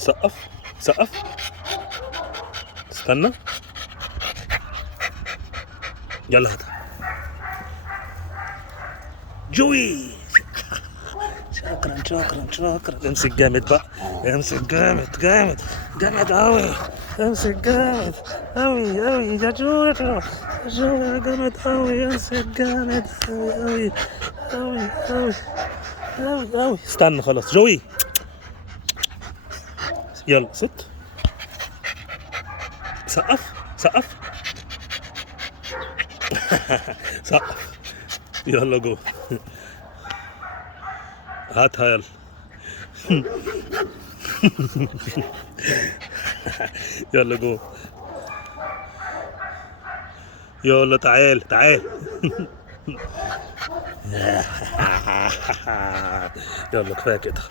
سقف سقف. استنى. يلا هاتها. جوي. شكرا شكرا شكرا. امسك جامد بقى، امسك جامد جامد جامد اوي، امسك جامد اوي اوي يا جو، جو جامد اوي، امسك جامد اوي اوي اوي اوي اوي. استنى خلاص جوي. يلا صوت. سقف سقف. سقف. يلا جو. هاتها يلا. يلا جو. يلا تعال تعال. يلا كفايه كده.